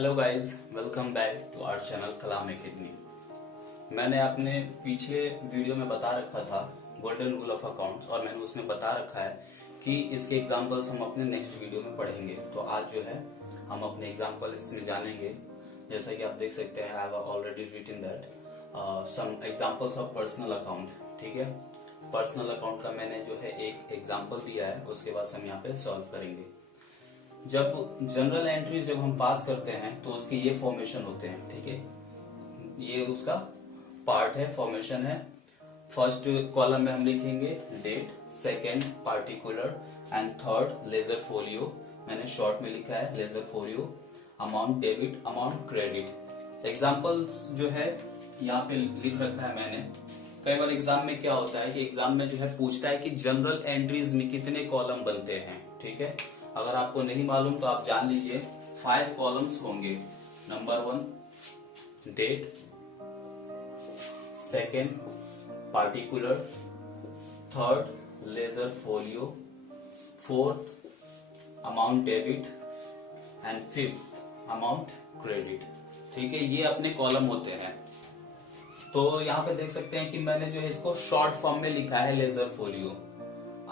Hello guys, welcome back to our channel Kalam academy. मैंने अपने पीछे वीडियो में बता रखा था गोल्डन रूल ऑफ अकाउंट्स और मैंने उसमें बता रखा है कि इसके एग्जांपल्स हम अपने नेक्स्ट वीडियो में पढ़ेंगे। तो आज जो है हम अपने एग्जांपल इसमें जानेंगे। जैसा कि आप देख सकते हैं, I have already written that some examples of personal account. ठीक है, पर्सनल अकाउंट का मैंने जो है एक एग्जाम्पल दिया है, उसके बाद हम यहाँ पे सॉल्व करेंगे। जब जनरल एंट्रीज जब हम पास करते हैं तो उसके ये फॉर्मेशन होते हैं। ठीक है, ये उसका पार्ट है, फॉर्मेशन है। फर्स्ट कॉलम में हम लिखेंगे date, second particular and third ledger folio. मैंने शॉर्ट में लिखा है ledger folio, amount debit, amount credit. Examples जो है यहाँ पे लिख रखा है मैंने। कई बार एग्जाम में क्या होता है कि एग्जाम में जो है पूछता है कि जनरल एंट्रीज में कितने कॉलम बनते हैं। ठीक है, अगर आपको नहीं मालूम तो आप जान लीजिए 5 कॉलम्स होंगे। Number 1 date, second particular, third ledger folio, fourth amount debit and fifth amount credit. ठीक है, ये अपने कॉलम होते हैं। तो यहाँ पे देख सकते हैं कि मैंने जो है इसको शॉर्ट फॉर्म में लिखा है लेजर फोलियो।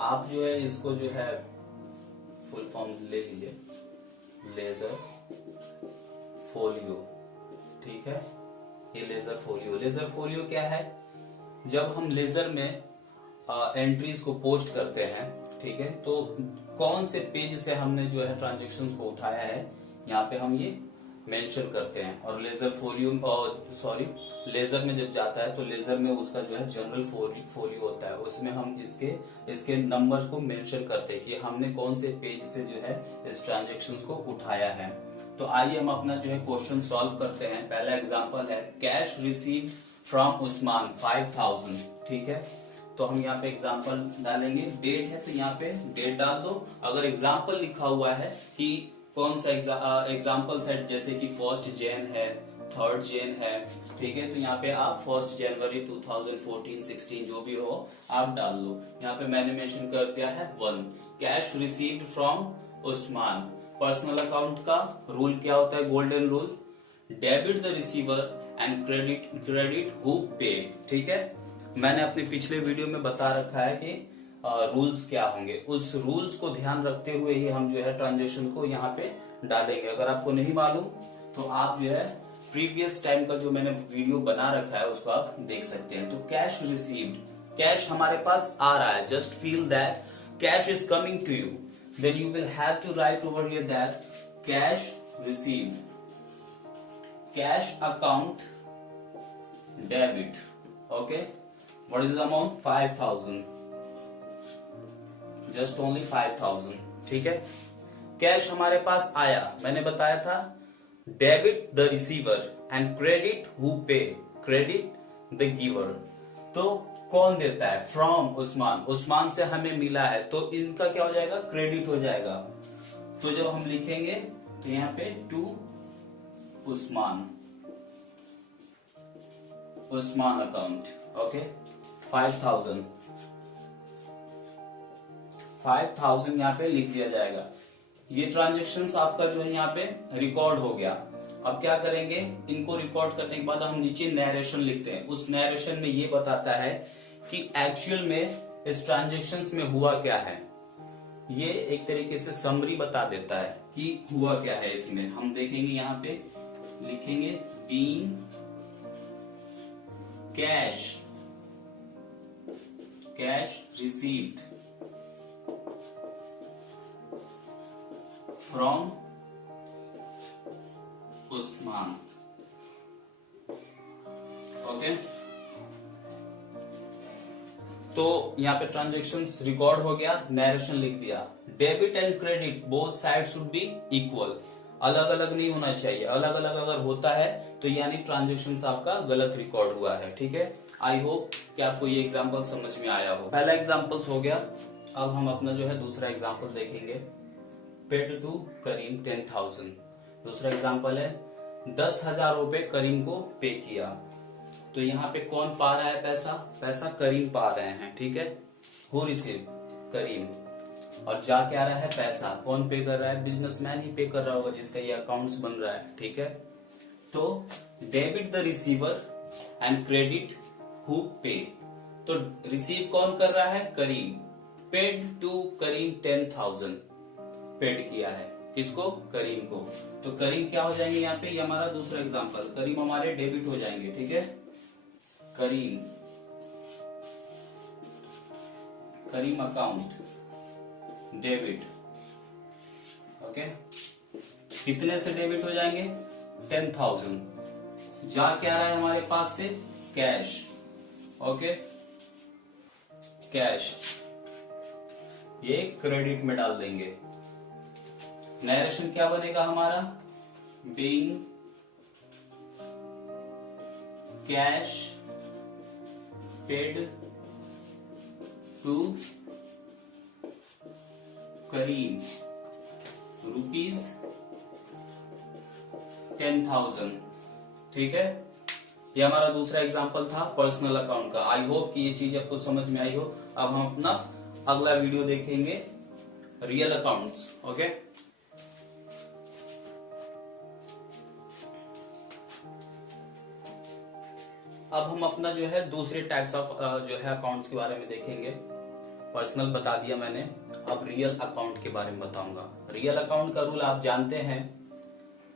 आप जो है इसको जो है फुल फॉर्म ले लीजिए, लेजर फोलियो। ठीक है, ये लेजर फोलियो। लेजर फोलियो क्या है? जब हम लेजर में एंट्रीज को पोस्ट करते हैं, ठीक है, तो कौन से पेज से हमने जो है ट्रांजेक्शन्स को उठाया है, यहाँ पे हम ये मेंशन करते हैं। और लेजर फोलियो लेजर में जब जाता है तो लेजर में उसका जो है जनरल फोलियो होता है, उसमें हम इसके नंबर को मेंशन करते हैं कि हमने कौन से पेज से जो है इस ट्रांजेक्शन्स को उठाया है। तो आइए हम अपना जो है क्वेश्चन सॉल्व करते हैं। पहला एग्जांपल है कैश रिसीव फ्रॉम उस्मान 5000। ठीक है, तो हम यहाँ पे एग्जाम्पल डालेंगे। डेट है तो यहाँ पे डेट डाल दो। अगर एग्जाम्पल लिखा हुआ है कि कौन सा एग्जाम्पल सेट, जैसे कि 1 जैन है, 3 जैन है, ठीक है, तो यहाँ पे आप 1 जनवरी 2014, 16 जो भी हो आप डाल लो। यहाँ पे मैंने मेंशन कर दिया है 1। Cash received from Usman. Personal account का रूल क्या होता है? Golden rule, debit the receiver and credit who पे। ठीक है, मैंने अपने पिछले वीडियो में बता रखा है कि रूल्स क्या होंगे। उस रूल्स को ध्यान रखते हुए ही हम जो है ट्रांजेक्शन को यहाँ पे डालेंगे। अगर आपको नहीं मालूम तो आप जो है प्रीवियस टाइम का जो मैंने वीडियो बना रखा है उसको आप देख सकते हैं। तो कैश रिसीव्ड, कैश हमारे पास आ रहा है। Just feel that cash is coming to you, then you will have to write over here that cash received, cash account debit. Okay, what is the amount? 5000, just only 5000। ठीक है, cash हमारे पास आया, मैंने बताया था debit the receiver and credit who पे, credit the giver. तो कौन देता है? फ्रॉम उस्मान, उस्मान से हमें मिला है तो इनका क्या हो जाएगा? क्रेडिट हो जाएगा। तो जब हम लिखेंगे तो यहाँ पे to Usman, Usman account. Okay, 5000 यहाँ पे लिख दिया जाएगा। ये ट्रांजेक्शन्स आपका जो है यहाँ पे रिकॉर्ड हो गया। अब क्या करेंगे? इनको रिकॉर्ड करने के बाद हम नीचे नैरेशन लिखते हैं। उस नैरेशन में ये बताता है कि एक्चुअल में इस ट्रांजेक्शन्स में हुआ क्या है। ये एक तरीके से समरी बता देता है कि हुआ क्या है। इसमें हम देखेंगे, यहाँ पे लिखेंगे being cash received from Usman. Okay, तो यहाँ पे ट्रांजेक्शन्स रिकॉर्ड हो गया, नैरेशन लिख दिया। Debit and credit both side should be equal, अलग अलग नहीं होना चाहिए। अलग अलग अगर होता है तो यानी ट्रांजेक्शन्स आपका गलत रिकॉर्ड हुआ है। ठीक है, आई होप कि आपको ये एग्जांपल समझ में आया हो। पहला एग्जांपल हो गया। अब हम अपना जो है दूसरा एग्जांपल देखेंगे। पेड टू करीम 10,000। दूसरा एग्जांपल है 10,000 रुपए करीम को पे किया। तो यहाँ पे कौन पा रहा है पैसा? पैसा करीम पा रहे हैं। ठीक है, हु रिसीव? करीम। और जा क्या रहा है, पैसा। कौन पे कर रहा है, बिजनेसमैन ही पे कर रहा होगा जिसका ये अकाउंट्स बन रहा है, ठीक है। तो debit the receiver and credit who पे। तो रिसीव कौन कर रहा है, करीम। पेड टू करीम 10,000, पेड किया है किसको, करीम को। तो करीम क्या हो जाएंगे यहाँ पे, ये हमारा दूसरा एग्जांपल, करीम हमारे डेबिट हो जाएंगे, ठीक है। करीम, करीम अकाउंट डेबिट, ओके। कितने से डेबिट हो जाएंगे, 10,000। जा क्या रहा है हमारे पास से, कैश, ओके, कैश। ये क्रेडिट में डाल देंगे। नरेशन क्या बनेगा हमारा, being cash paid to Karim rupees 10,000, ठीक है। ये हमारा दूसरा एग्जांपल था पर्सनल अकाउंट का। आई होप कि ये चीज आपको समझ में आई हो। अब हम अपना अगला वीडियो देखेंगे रियल अकाउंट्स, ओके। अब हम अपना जो है दूसरे टाइप्स ऑफ जो है अकाउंट्स के बारे में देखेंगे। पर्सनल बता दिया मैंने, अब रियल अकाउंट के बारे में बताऊंगा। रियल अकाउंट का रूल आप जानते हैं,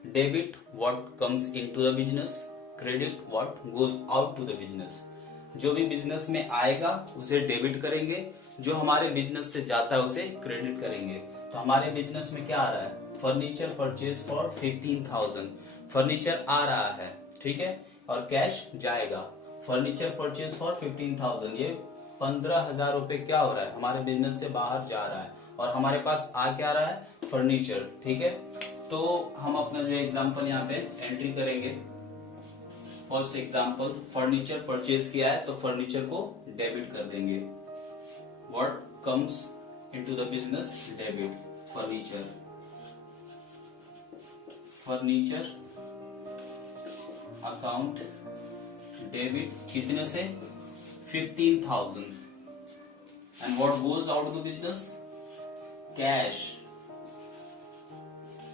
debit what comes into the business, credit what goes out to the business. जो भी बिजनेस में आएगा उसे डेबिट करेंगे, जो हमारे बिजनेस से जाता है उसे क्रेडिट करेंगे। तो हमारे बिजनेस में क्या आ रहा है, फर्नीचर परचेज फॉर 15,000, फर्नीचर आ रहा है, ठीक है, और कैश जाएगा। फर्नीचर परचेज फॉर 15,000, ये 15,000 रुपए क्या हो रहा है, हमारे बिजनेस से बाहर जा रहा है, और हमारे पास आ क्या रहा है, फर्नीचर, ठीक है। तो हम अपना जो एग्जांपल यहाँ पे एंट्री करेंगे। फर्स्ट एग्जांपल, फर्नीचर परचेज किया है तो फर्नीचर को डेबिट कर देंगे। What comes into the business, debit, furniture, furniture account debit कितने से, 15,000। And what goes out to business, cash,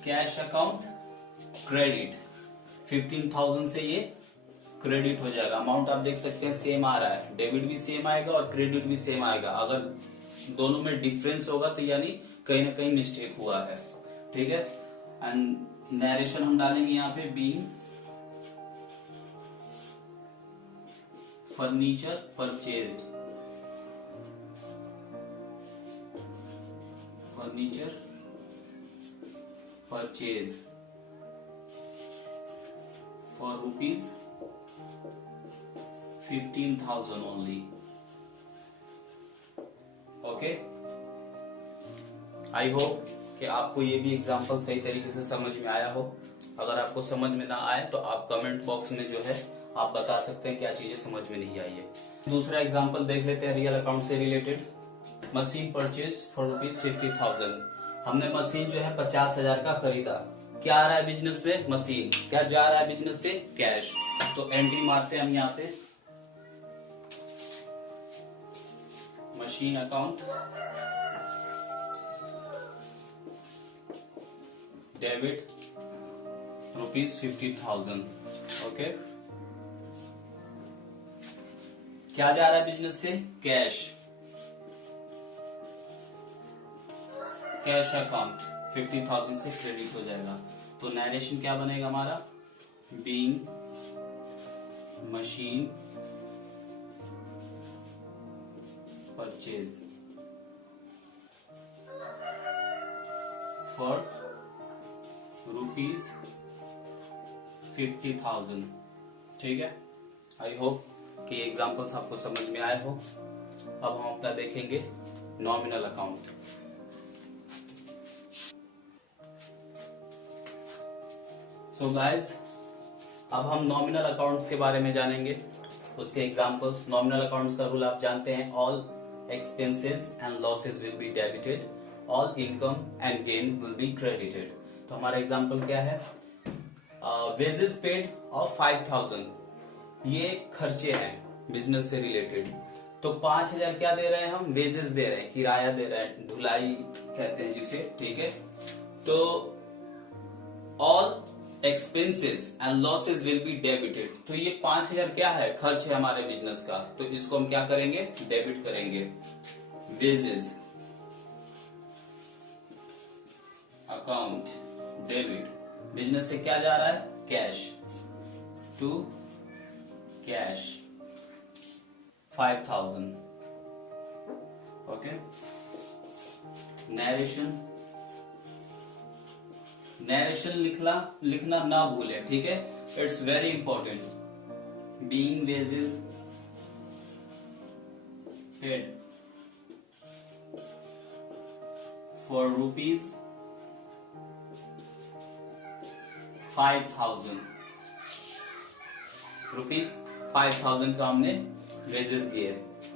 cash account credit, 15,000 से ये क्रेडिट हो जाएगा। अमाउंट आप देख सकते हैं सेम आ रहा है, डेबिट भी सेम आएगा और क्रेडिट भी सेम आएगा। अगर दोनों में डिफरेंस होगा तो यानी कहीं ना कहीं मिस्टेक हुआ है, ठीक है। एंड नरेशन हम डालेंगे यहाँ पे, being furniture purchase, furniture purchase for rupees 15,000 only, okay. I hope कि आपको ये भी एग्जांपल सही तरीके से समझ में आया हो। अगर आपको समझ में ना आए तो आप कमेंट बॉक्स में जो है आप बता सकते हैं क्या चीजें समझ में नहीं आई है। दूसरा एग्जांपल देख लेते हैं रियल अकाउंट से related. Machine purchase for rupees 50,000। हमने मशीन जो है 50,000 का खरीदा। क्या आ रहा है बिजनेस में, मशीन। क्या जा रहा है बिजनेस से, कैश। तो एंट्री मारते हैं हम यहाँ पे, machine account debit rupees 50,000, okay. क्या जा रहा है बिजनेस से, कैश, कैश अकाउंट 50,000 से क्रेडिट हो जाएगा। तो नरेशन क्या बनेगा हमारा, being machine purchase for rupees 50,000, ठीक है। आई होप कि एग्जांपल्स आपको समझ में आए हो। अब हम अपना देखेंगे नॉमिनल अकाउंट। सो गाइज, अब हम नॉमिनल अकाउंट्स के बारे में जानेंगे, उसके एग्जांपल्स। नॉमिनल अकाउंट्स का रूल आप जानते हैं, all expenses and losses will be debited, all income and gain will be credited. तो हमारा एग्जांपल क्या है, वेजेस पेड ऑफ 5,000, ये खर्चे हैं बिजनेस से रिलेटेड। तो 5,000 क्या दे रहे हैं हम, वेजेस दे रहे हैं, किराया दे रहे हैं, धुलाई कहते हैं जिसे, ठीक है। तो all expenses and losses will be debited. तो ये 5,000 क्या है, खर्च है हमारे बिजनेस का, तो इसको हम क्या करेंगे, डेबिट करेंगे। वेजेस अकाउंट डेबिट, बिजनेस से क्या जा रहा है, cash to cash 5,000। Okay, narration लिखना ना भूले, ठीक है, it's very important. Being wages paid for ₹5,000 का हमने वेजेस दिए।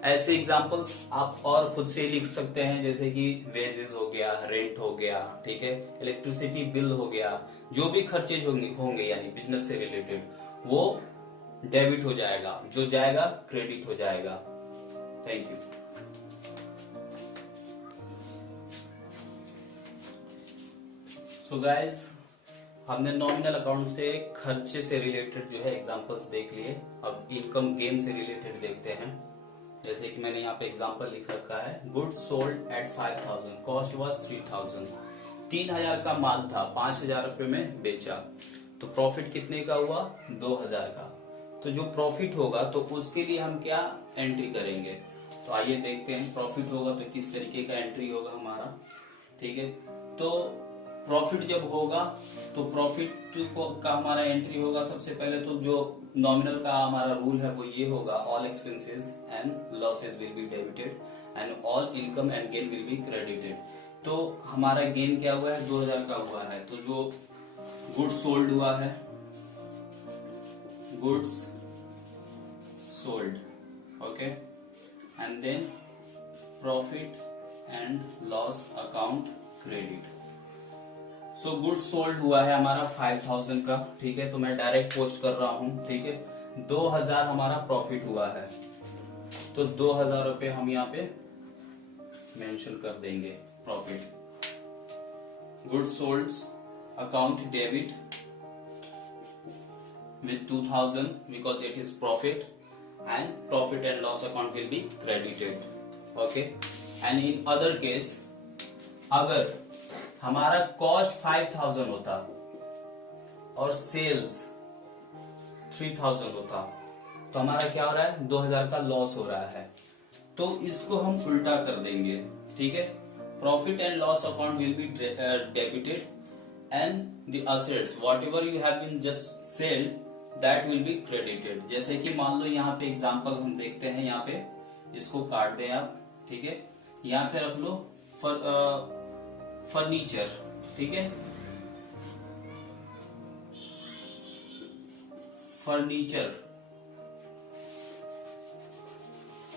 ऐसे एग्जाम्पल्स आप और खुद से लिख सकते हैं, जैसे कि वेजेस हो गया, रेंट हो गया, ठीक है, इलेक्ट्रिसिटी बिल हो गया, जो भी खर्चे होंगे यानी बिजनेस से रिलेटेड, वो डेबिट हो जाएगा, जो जाएगा क्रेडिट हो जाएगा। Thank you. सो गाइज, हमने नॉमिनल अकाउंट से खर्चे से रिलेटेड जो है एग्जांपल्स देख लिए। अब इनकम गेन से रिलेटेड देखते हैं। जैसे कि मैंने यहाँ पे एग्जांपल लिख रखा है, goods sold at 5,000, cost was 3,000। 3,000 का माल था, 5,000 रुपए में बेचा, तो प्रॉफिट कितने का हुआ, 2,000 का। तो जो प्रॉफिट होगा तो उसके लिए हम क्या एंट्री करेंगे, तो आइए देखते हैं प्रॉफिट होगा तो किस तरीके का एंट्री होगा हमारा, ठीक है। तो प्रॉफिट जब होगा तो प्रॉफिट का हमारा एंट्री होगा, सबसे पहले तो जो नॉमिनल का हमारा रूल है वो ये होगा, all expenses and losses will be debited and all income and gain will be credited. तो हमारा गेन क्या हुआ है, 2,000 का हुआ है। तो जो गुड्स सोल्ड हुआ है, goods sold, okay, and then profit and loss account credit. So goods sold हुआ है हमारा 5,000 का, ठीक है, तो मैं डायरेक्ट पोस्ट कर रहा हूं, ठीक है। 2,000 हमारा प्रॉफिट हुआ है, तो 2,000 रुपए हम यहाँ पे मेंशन कर देंगे profit. Goods sold account debit with 2,000 because it is profit, and profit and loss account will be credited, okay। and in other case, अगर हमारा कॉस्ट 5,000 होता और सेल्स 3,000 होता, तो हमारा क्या हो रहा है, 2,000 का लॉस हो रहा है। तो इसको हम उल्टा कर देंगे, ठीक है। Profit and loss account will be debited and the assets whatever you have been just selled that will be credited. जैसे कि मान लो यहाँ पे एग्जांपल हम देखते हैं, यहाँ पे इसको काट दें आप, ठीक है। यहाँ पे रख लो फर्नीचर, ठीक है, फर्नीचर,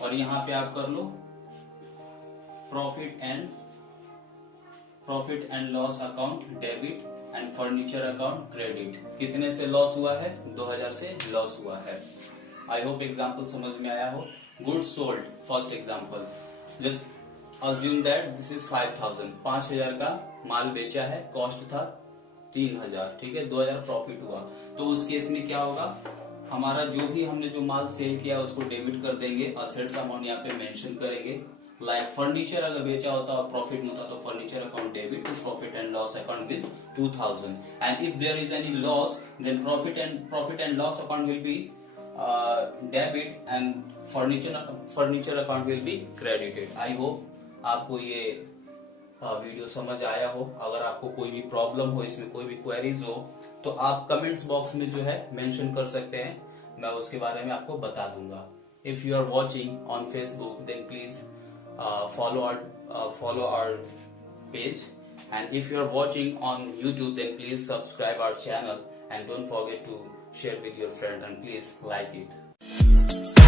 और यहां पे आप कर लो profit and loss account debit and furniture account credit. कितने से लॉस हुआ है, 2,000 से लॉस हुआ है। आई होप एग्जाम्पल समझ में आया हो। Goods sold, first example, just assume that this is 5,000, 5,000 का माल बेचा है, कॉस्ट था 3,000, ठीक है, 2,000 प्रॉफिट हुआ। तो उस केस में क्या होगा, हमारा जो भी हमने जो माल सेल किया उसको डेबिट कर देंगे, असेट्स अमाउंट यहाँ पे मेंशन करेंगे। लाइक फर्नीचर अगर बेचा होता और प्रॉफिट होता तो furniture account debit, profit and loss account will 2,000, and if there is any loss then profit and loss account will be debit and furniture account will be credited. I hope आपको ये video समझ आया हो। अगर आपको कोई भी problem हो, इसमें कोई भी क्वेरीज हो, तो आप कमेंट्स बॉक्स में जो है मेंशन कर सकते हैं, मैं उसके बारे में आपको बता दूंगा। If you are watching on Facebook then please follow our page, and if you are watching on YouTube then please subscribe our channel and don't forget to share with your friend and please like it.